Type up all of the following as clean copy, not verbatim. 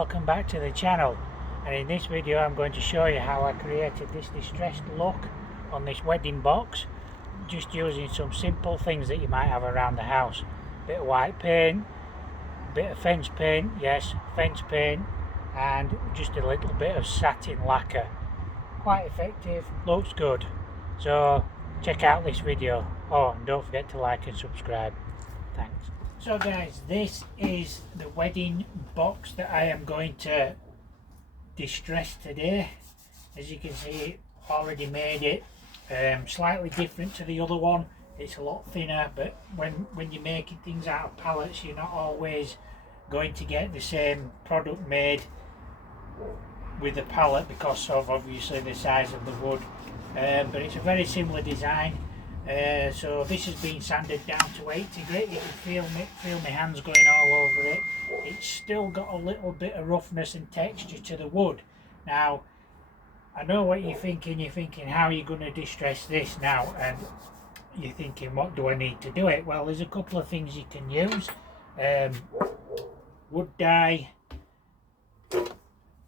Welcome back to the channel, and in this video I'm going to show you how I created this distressed look on this wedding box just using some simple things that you might have around the house. Bit of white paint, bit of fence paint, yes, fence paint, and just a little bit of satin lacquer. Quite effective, looks good. So check out this video. Oh, and don't forget to like and subscribe. Thanks. So guys, this is the wedding box that I am going to distress today. As you can see, already made it slightly different to the other one. It's a lot thinner, but when you're making things out of pallets, you're not always going to get the same product made with the pallet because of obviously the size of the wood, but it's a very similar design. So this has been sanded down to 80 grit. You can feel my hands going all over it. It's still got a little bit of roughness and texture to the wood. Now, I know what you're thinking. You're thinking, how are you going to distress this now? And you're thinking, what do I need to do it? Well, there's a couple of things you can use. Wood dye,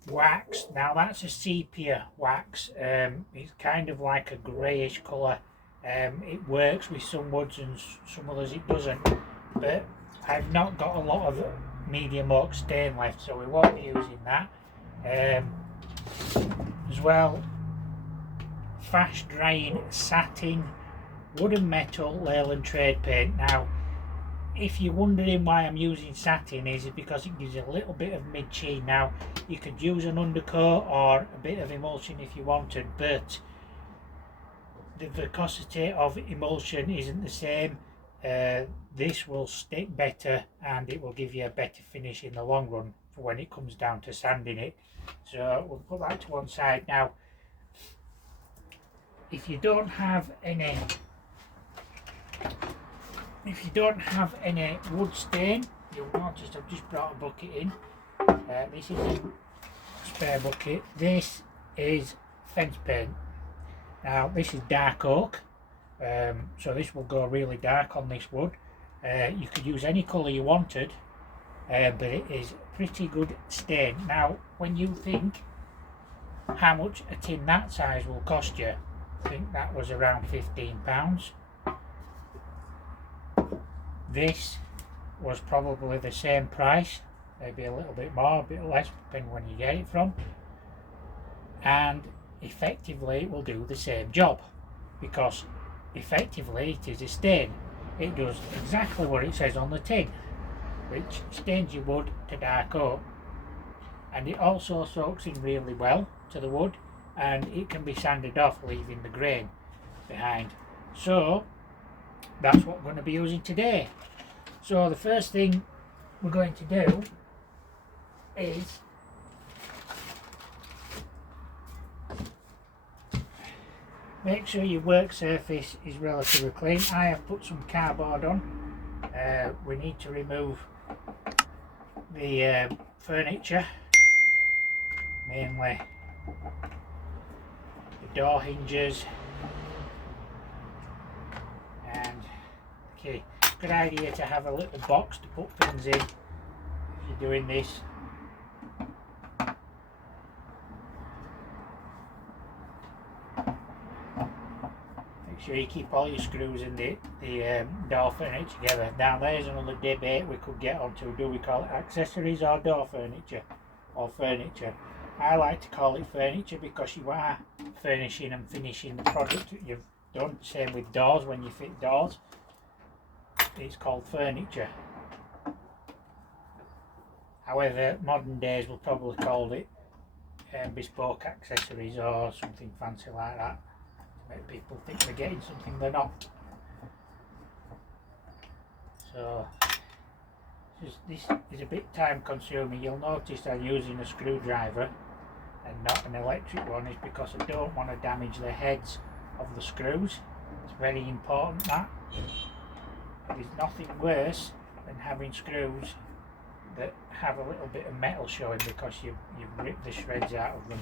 wax. Now that's a sepia wax. It's kind of like a greyish colour. It works with some woods and some others it doesn't, but I've not got a lot of medium oak stain left, so we won't be using that. As well, fast drying satin, wood and metal, Leyland trade paint. Now if you're wondering why I'm using satin, is it because it gives you a little bit of mid-sheen. Now you could use an undercoat or a bit of emulsion if you wanted, but the viscosity of emulsion isn't the same. This will stick better and it will give you a better finish in the long run for when it comes down to sanding it. So we'll put that to one side. Now if you don't have any wood stain, you'll notice I've just brought a bucket in. This is a spare bucket. This is fence paint. Now this is dark oak, so this will go really dark on this wood. You could use any colour you wanted, but it is pretty good stain. Now when you think how much a tin that size will cost you, I think that was around £15. This was probably the same price, maybe a little bit more, a bit less, depending when you get it from, and effectively it will do the same job, because effectively it is a stain. It does exactly what it says on the tin, which stains your wood to dark oak, and it also soaks in really well to the wood, and it can be sanded off leaving the grain behind. So that's what we're going to be using today. So the first thing we're going to do is make sure your work surface is relatively clean. I have put some cardboard on. We need to remove the furniture, mainly the door hinges, and okay, good idea to have a little box to put things in if you're doing this. Sure you keep all your screws in the door furniture together. Now there's another debate we could get onto. Do we call it accessories or door furniture or furniture? I like to call it furniture because you are furnishing and finishing the product that you've done. Same with doors, when you fit doors, it's called furniture. However, modern days we'll probably call it bespoke accessories or something fancy like that. Make people think they're getting something they're not. So this is a bit time consuming. You'll notice I'm using a screwdriver and not an electric one, is because I don't want to damage the heads of the screws. It's very important that. There is nothing worse than having screws that have a little bit of metal showing because you've ripped the shreds out of them.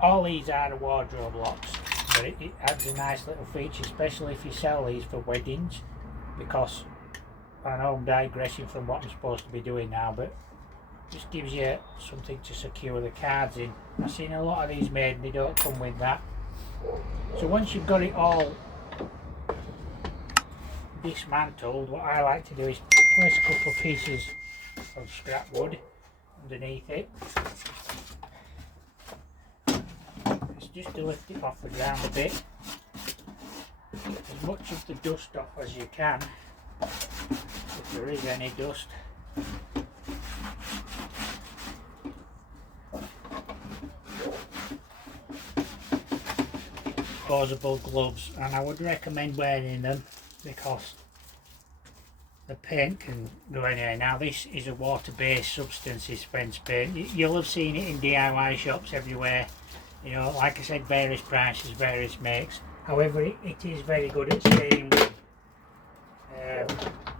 all these are wardrobe locks, but it adds a nice little feature, especially if you sell these for weddings, because I know I'm digressing from what I'm supposed to be doing now, but just gives you something to secure the cards in. I've seen a lot of these made and they don't come with that. So once you've got it all dismantled, what I like to do is place a couple of pieces of scrap wood underneath it. It's just to lift it off the ground a bit, as much of the dust off as you can, if there is any dust. Disposable gloves, and I would recommend wearing them because the paint can go anywhere. Now this is a water-based substance, is fence paint. You'll have seen it in DIY shops everywhere, you know, like I said, various prices, various makes. However, it is very good at staying wet,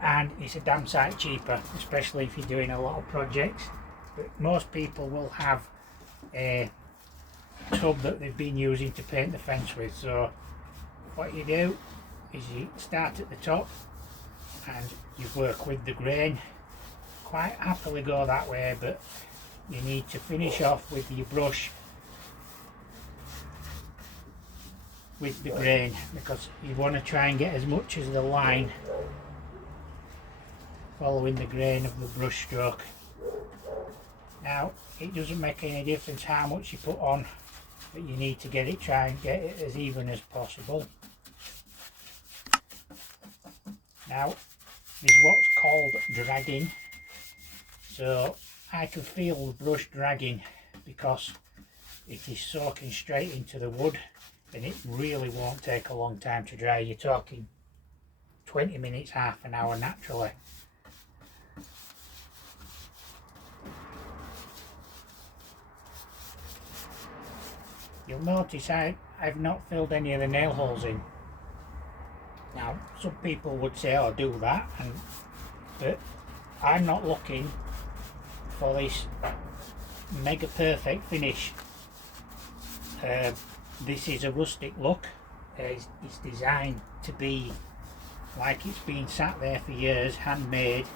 and it's a damn sight cheaper, especially if you're doing a lot of projects. But most people will have a tub that they've been using to paint the fence with. So what you do is you start at the top and you work with the grain. Quite happily go that way, but you need to finish off with your brush with the grain, because you want to try and get as much as the line following the grain of the brush stroke. Now it doesn't make any difference how much you put on, but you need to get it, try and get it as even as possible. Now there's what's called dragging, so I can feel the brush dragging because it is soaking straight into the wood, and it really won't take a long time to dry. You're talking 20 minutes, half an hour naturally. You'll notice I've not filled any of the nail holes in. Now some people would say, oh, do that, but I'm not looking for this mega perfect finish. This is a rustic look. It's designed to be like it's been sat there for years, handmade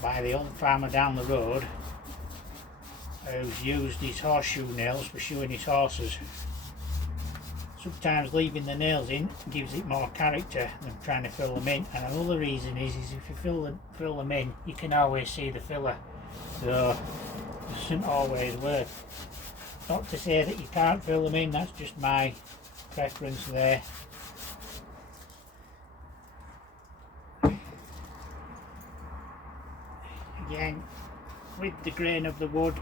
by the old farmer down the road, who's used his horseshoe nails for shoeing his horses. Sometimes leaving the nails in gives it more character than trying to fill them in, and another reason is if you fill them in, you can always see the filler, so it doesn't always work. Not to say that you can't fill them in, that's just my preference there. Again, with the grain of the wood,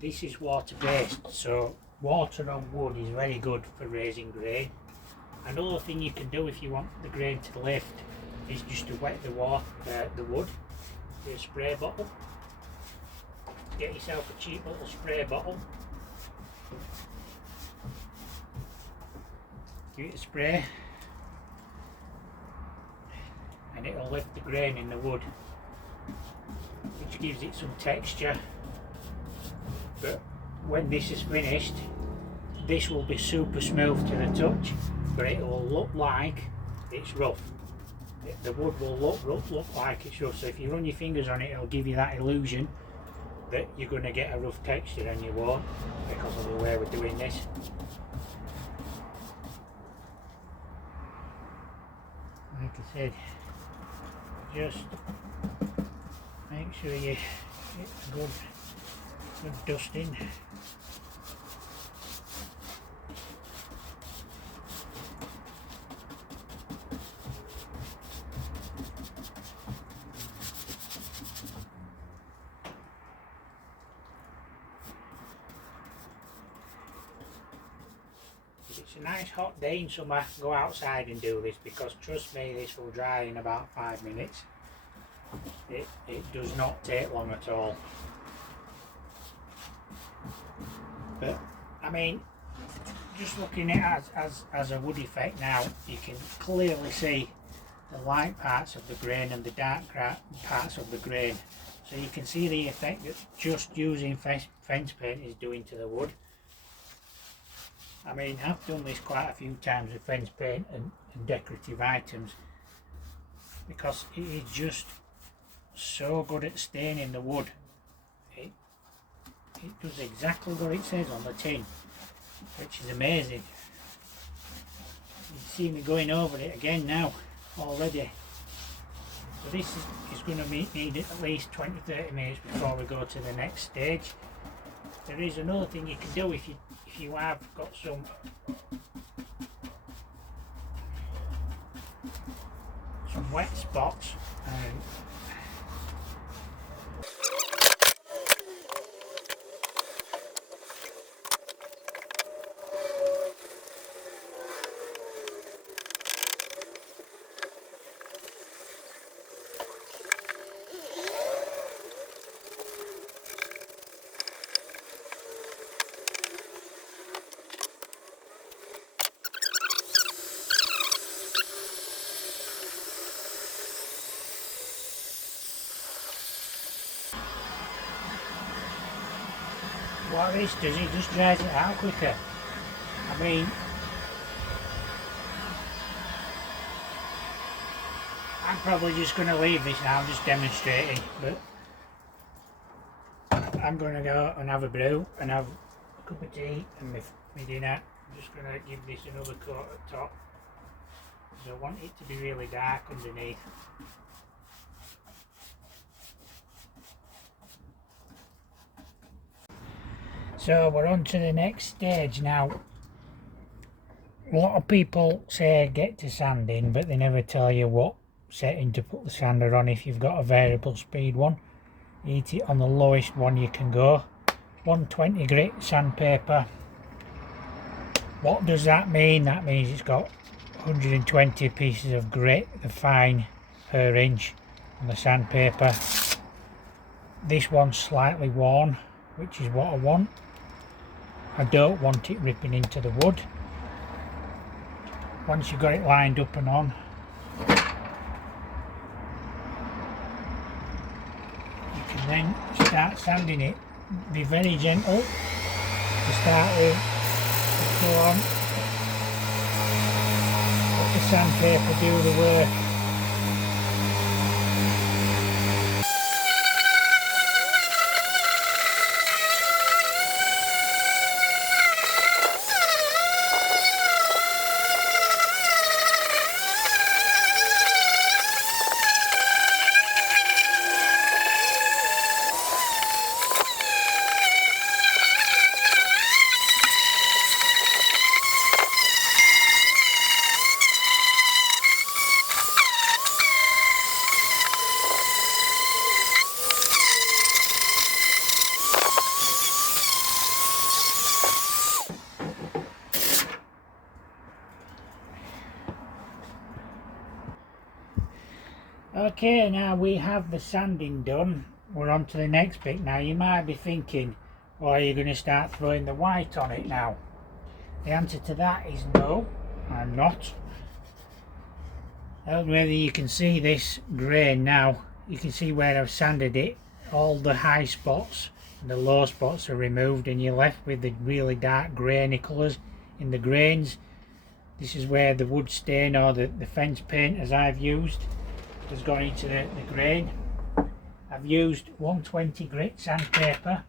this is water based, so water on wood is very good for raising grain. Another thing you can do if you want the grain to lift is just to wet the wood with a spray bottle. Get yourself a cheap little spray bottle, give it a spray, and it'll lift the grain in the wood, which gives it some texture. But when this is finished, this will be super smooth to the touch, but it will look like it's rough. The wood will look like it's rough, so if you run your fingers on it, it'll give you that illusion that you're going to get a rough texture, and you won't, because of the way we're doing this. Like I said, just make sure you get a good dusting. If it's a nice hot day in summer, go outside and do this, because trust me, this will dry in about 5 minutes. it does not take long at all. But I mean, just looking at it as a wood effect now, you can clearly see the light parts of the grain and the dark parts of the grain. So you can see the effect that just using fence paint is doing to the wood. I mean, I've done this quite a few times with fence paint and decorative items, because it is just so good at staining the wood. It does exactly what it says on the tin, which is amazing. You see me going over it again now already. So this is going to need at least 20-30 minutes before we go to the next stage. There is another thing you can do if you have got some wet spots. What this does, it just dries it out quicker. I mean, I'm probably just going to leave this now, just demonstrating, but I'm going to go and have a brew and have a cup of tea and my dinner. I'm just going to give this another coat at the top, because I want it to be really dark underneath. So we're on to the next stage now. A lot of people say get to sanding, but they never tell you what setting to put the sander on. If you've got a variable speed one, hit it on the lowest one you can go. 120 grit sandpaper. What does that mean? That means it's got 120 pieces of grit, the fine per inch on the sandpaper. This one's slightly worn, which is what I want. I don't want it ripping into the wood. Once you've got it lined up and on, you can then start sanding it. Be very gentle to start with. Go on. Let the sandpaper do the work. Okay, now we have the sanding done. We're on to the next bit. Now you might be thinking, well, are you going to start throwing the white on it now? The answer to that is no, I'm not. I don't know whether you can see this grain now. You can see where I've sanded it. All the high spots and the low spots are removed, and you're left with the really dark grainy colours in the grains. This is where the wood stain or the fence paint, as I've used, has gone into the grain. I've used 120 grit sandpaper.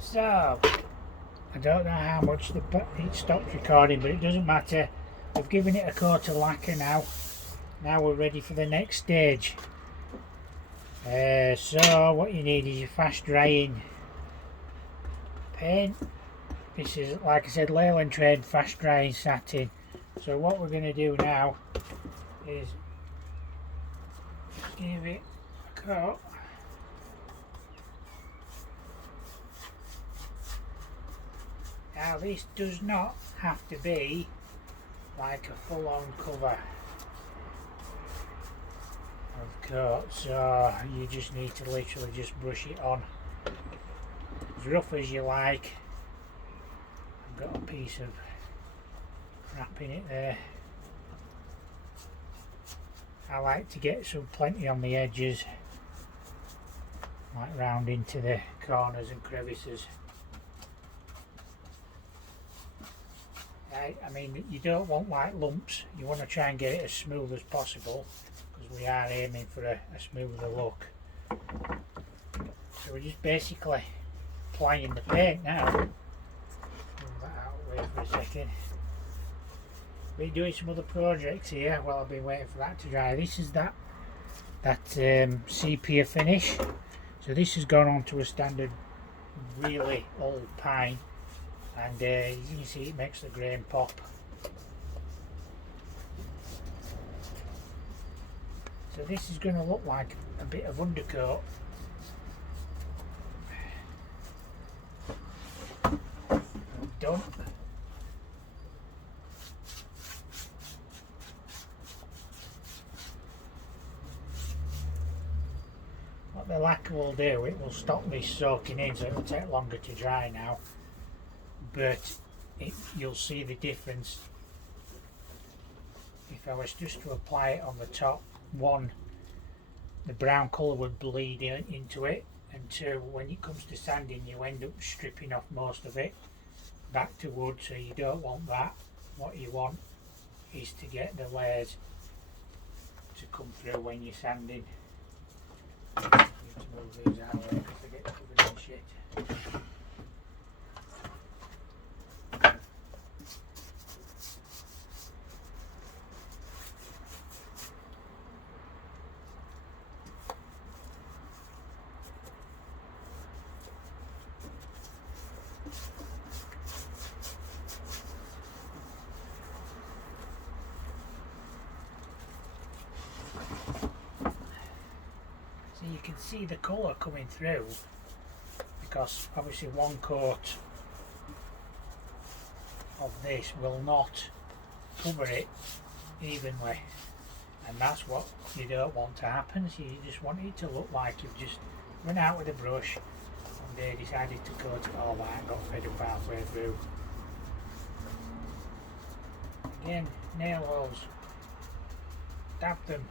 So, I don't know how much it stopped recording, but it doesn't matter. We've given it a coat of lacquer now. Now we're ready for the next stage. So what you need is your fast drying paint. This is, like I said, Leyland Trade fast drying satin. So what we're going to do now is give it a coat. Now this does not have to be like a full-on cover of coat, so you just need to literally just brush it on as rough as you like. I've got a piece of crap in it there. I like to get some plenty on the edges, like round into the corners and crevices. Right, I mean, you don't want like lumps, you want to try and get it as smooth as possible, because we are aiming for a smoother look. So we're just basically applying the paint now. Move that out of the way for a second. Been doing some other projects here while I've been waiting for that to dry. This is that sepia finish. So this has gone on to a standard really old pine, and as you can see, it makes the grain pop. So this is going to look like a bit of undercoat. Done. What the lacquer will do, it will stop this soaking in, so it will take longer to dry now, but you'll see the difference. If I was just to apply it on the top, one, the brown colour would bleed into it, and two, when it comes to sanding, you end up stripping off most of it back to wood, so you don't want that. What you want is to get the layers to come through when you're sanding. I need to move these out of the way because they get covered in shit. You can see the colour coming through, because obviously one coat of this will not cover it evenly, and that's what you don't want to happen. So you just want it to look like you've just went out with a brush and they decided to coat it all that and got fed up halfway through. Again, nail holes, dab them.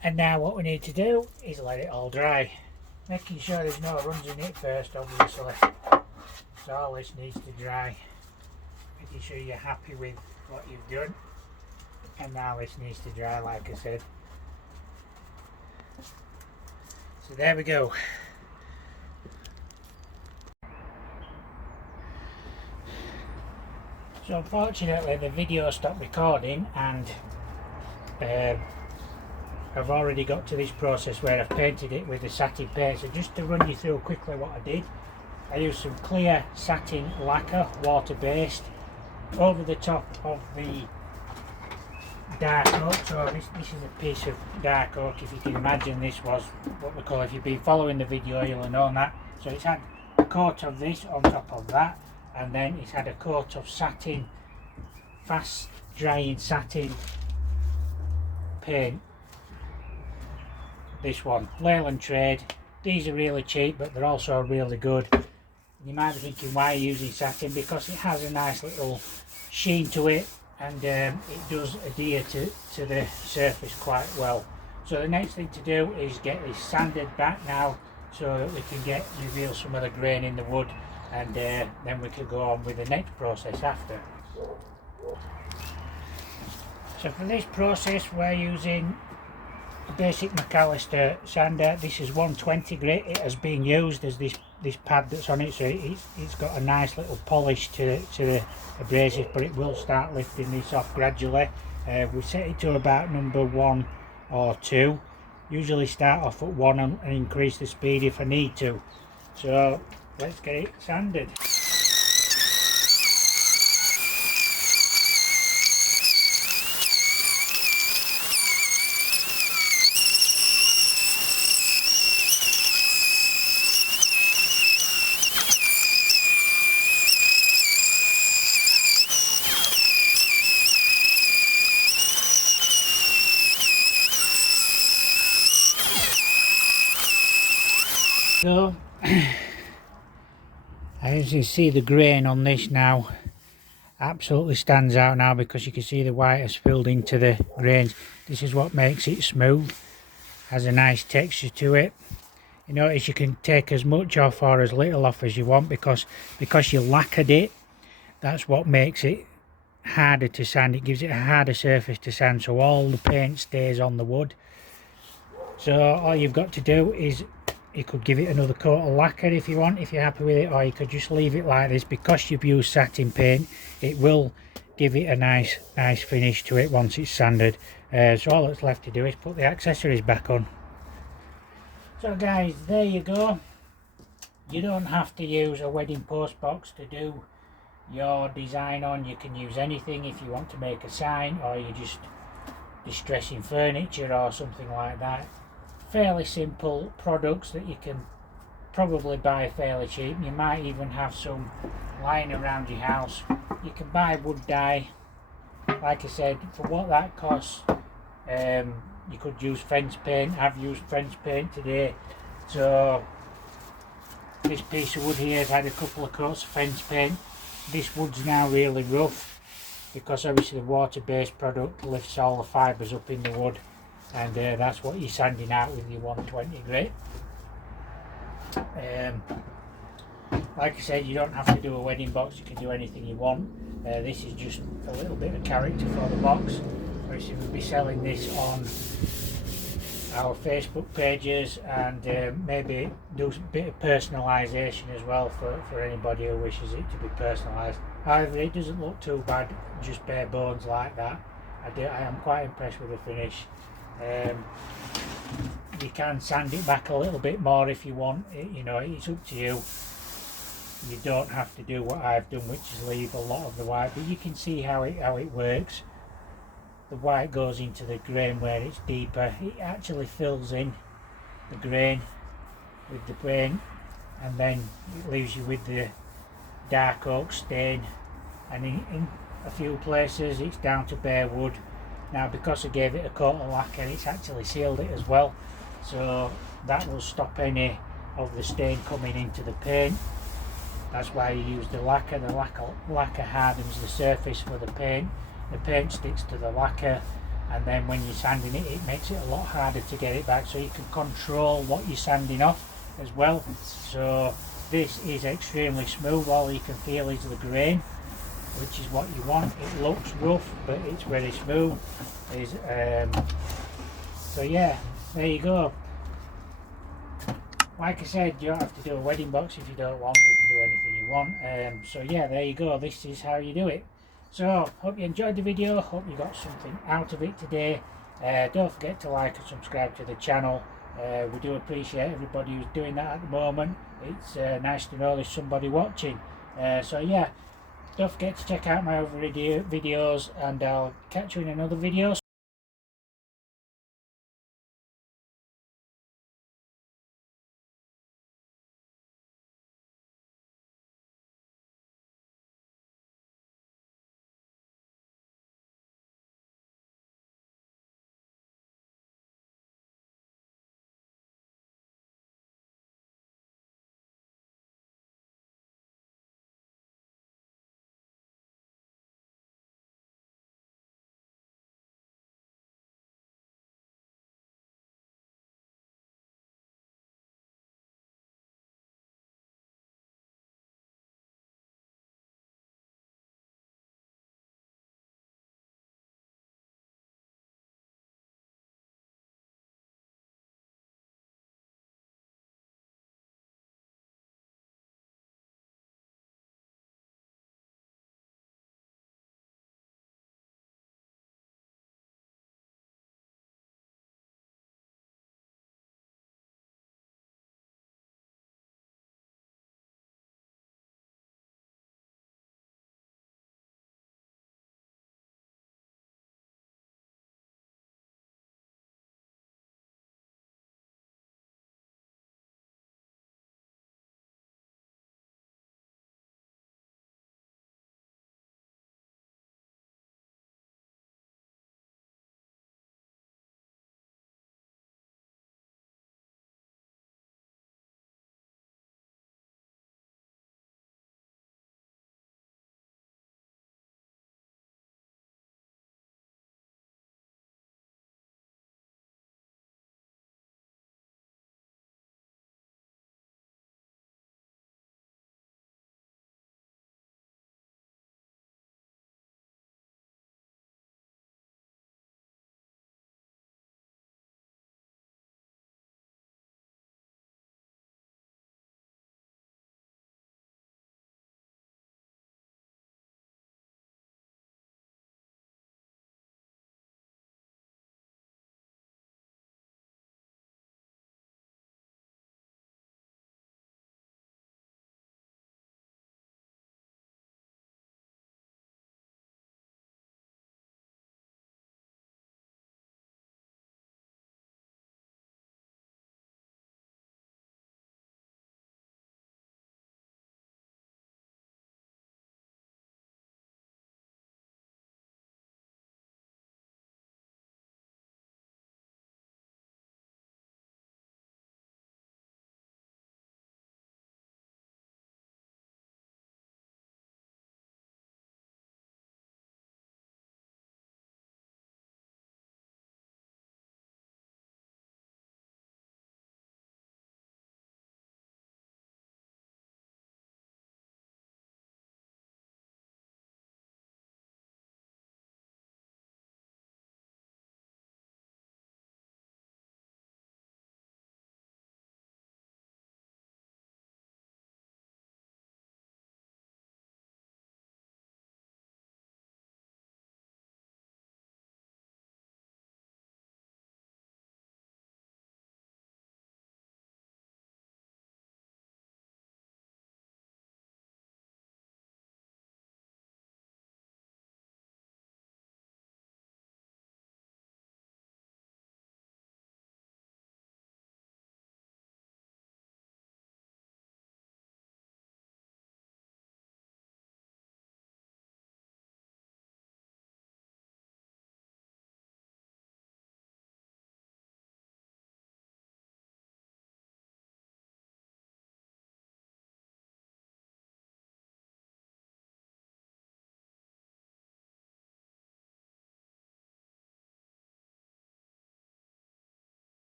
And now what we need to do is let it all dry, making sure there's no runs in it first, obviously. So all this needs to dry, making sure you're happy with what you've done. And now this needs to dry, like I said. So there we go. So unfortunately the video stopped recording, and I've already got to this process where I've painted it with the satin paint. So just to run you through quickly what I did, I used some clear satin lacquer, water based, over the top of the dark oak. So this is a piece of dark oak. If you can imagine, this was what we call, if you've been following the video you'll have known that. So it's had a coat of this on top of that, and then it's had a coat of satin, fast drying satin paint. This one, Leyland Trade. These are really cheap, but they're also really good. You might be thinking, why are you using satin? Because it has a nice little sheen to it, and it does adhere to the surface quite well. So the next thing to do is get this sanded back now, so that we can reveal some of the grain in the wood, and then we can go on with the next process after. So for this process we're using a basic McAllister sander. This is 120 grit. It has been used as this pad that's on it, so it's got a nice little polish to the abrasive, but it will start lifting this off gradually. We set it to about number 1 or 2. Usually start off at 1 and increase the speed if I need to. So let's get it sanded. So as you see, the grain on this now absolutely stands out now, because you can see the white has filled into the grains. This is what makes it smooth, has a nice texture to it. You notice you can take as much off or as little off as you want, because you lacquered it. That's what makes it harder to sand. It gives it a harder surface to sand, so all the paint stays on the wood. So all you've got to do is, you could give it another coat of lacquer if you want, if you're happy with it, or you could just leave it like this. Because you've used satin paint, it will give it a nice finish to it once it's sanded. So all that's left to do is put the accessories back on. So guys, there you go. You don't have to use a wedding post box to do your design on. You can use anything if you want to make a sign, or you're just distressing furniture or something like that. Fairly simple products that you can probably buy fairly cheap. You might even have some lying around your house. You can buy wood dye. Like I said, for what that costs, you could use fence paint. I've used fence paint today. So this piece of wood here has had a couple of coats of fence paint. This wood's now really rough, because obviously the water-based product lifts all the fibres up in the wood, and that's what you're sanding out with your 120 grit. Like I said, you don't have to do a wedding box, you can do anything you want. This is just a little bit of character for the box. Obviously we'll be selling this on our Facebook pages, and maybe do a bit of personalisation as well for anybody who wishes it to be personalised. However, it doesn't look too bad, just bare bones like that. I am quite impressed with the finish. You can sand it back a little bit more if you want. It's up to you. You don't have to do what I've done, which is leave a lot of the white, but you can see how it works. The white goes into the grain where it's deeper. It actually fills in the grain with the paint, and then it leaves you with the dark oak stain, and in a few places it's down to bare wood. Now, because I gave it a coat of lacquer, it's actually sealed it as well, so that will stop any of the stain coming into the paint. That's why you use the lacquer. The lacquer hardens the surface for the paint sticks to the lacquer, and then when you're sanding it, it makes it a lot harder to get it back, so you can control what you're sanding off as well. So this is extremely smooth. All you can feel is the grain, which is what you want. It looks rough, but it's very smooth. So yeah, there you go. Like I said, you don't have to do a wedding box if you don't want. You can do anything you want. So yeah, there you go. This is how you do it. So hope you enjoyed the video. Hope you got something out of it today. Don't forget to like and subscribe to the channel. We do appreciate everybody who's doing that at the moment. It's nice to know there's somebody watching. So yeah, don't forget to check out my other videos, and I'll catch you in another video.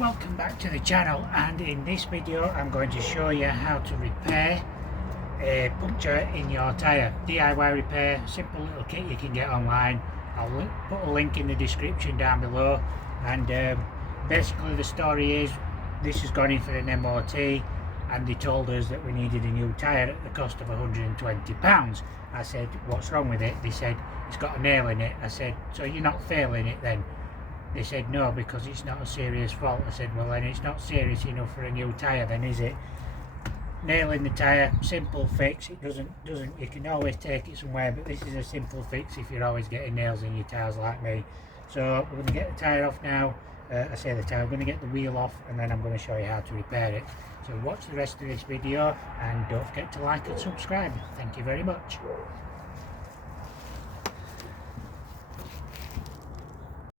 Welcome back to the channel, and in this video I'm going to show you how to repair a puncture in your tyre. DIY repair, simple little kit you can get online. I'll put a link in the description down below. And basically the story is, this has gone in for an MOT and they told us that we needed a new tyre at the cost of £120. I said, what's wrong with it? They said, it's got a nail in it. I said, so you're not failing it then? They said, no, because it's not a serious fault. I said, well then it's not serious enough for a new tyre then, is it? Nail in the tyre, simple fix. It doesn't, you can always take it somewhere, but this is a simple fix if you're always getting nails in your tyres like me. So we're going to get the tyre off now. I say the tyre, I'm going to get the wheel off, and then I'm going to show you how to repair it. So watch the rest of this video, and don't forget to like and subscribe. Thank you very much.